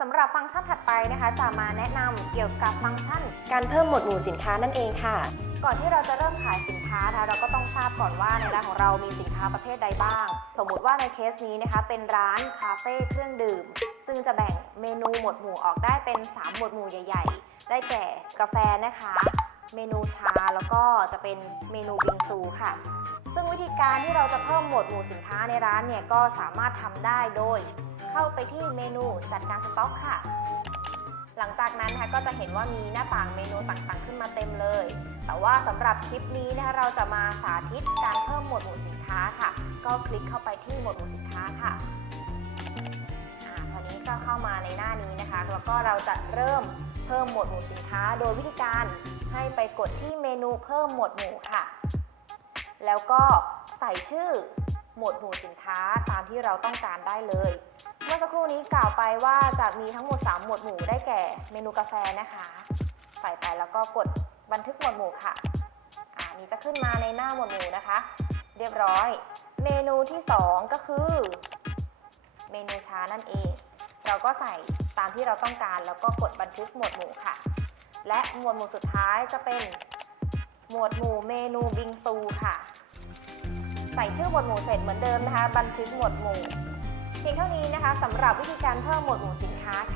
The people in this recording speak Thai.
สำหรับฟังก์ชันถัดไปนะคะจะมาแนะนำเกี่ยวกับฟังก์ชัน การเพิ่มหมวดหมู่สินค้านั่นเองค่ะ ก่อนที่เราจะเริ่มขายสินค้านะคะเราก็ต้องทราบก่อนว่าในร้านของเรามีสินค้าประเภทใดบ้าง สมมุติว่าในเคสนี้นะคะ เป็นร้านคาเฟ่เครื่องดื่ม ซึ่งจะแบ่งเมนูหมวดหมู่ออกได้เป็น 3 หมวดหมู่ใหญ่ ๆ ได้แก่กาแฟนะคะ เมนูชาแล้วก็จะเป็นเมนูบิงซูค่ะ ซึ่งวิธีการที่เราจะเพิ่มหมวดหมู่สินค้าในร้านเนี่ยก็สามารถทำได้โดย เข้าไปที่เมนูจัดการสต็อกค่ะ หลังจากนั้นนะคะก็จะเห็นว่ามีหน้าต่างเมนูต่างๆ ขึ้นมาเต็มเลย แต่ว่าสำหรับคลิปนี้นะคะเราจะมาสาธิตการเพิ่มหมวดหมู่สินค้าค่ะ ก็คลิกเข้าไปที่หมวดหมู่สินค้าค่ะอ่าคราวนี้ก็เข้ามาในหน้านี้นะคะ แล้วก็เราจะเริ่มเพิ่มหมวดหมู่สินค้า โดยวิธีการให้ไปกดที่เมนูเพิ่มหมวดหมู่ค่ะ แล้วก็ใส่ชื่อหมวดหมู่สินค้าตามที่เราต้องการได้เลย เมื่อสักครู่นี้กล่าวไปว่าจะมีทั้งหมด 3 หมวดหมู่ได้แก่เมนูกาแฟนะคะ ใส่ไปแล้วก็กดบันทึกหมวดหมู่ค่ะอ่านี้จะขึ้นมาในหน้าหมวดหมู่นะคะ เรียบร้อย เมนูที่ 2 ก็คือ เมนูชานั่นเอง เราก็ใส่ตามที่เราต้องการแล้วก็กดบันทึกหมวดหมู่ค่ะ และหมวดหมู่สุดท้ายจะเป็น หมวดหมู่เมนูบิงซูค่ะ ใส่ชื่อหมวดหมู่เสร็จเหมือนเดิมนะคะ บันทึกหมวดหมู่ เพียงเท่านี้นะคะสำหรับวิธีการเพิ่มหมวดหมู่สินค้าค่ะ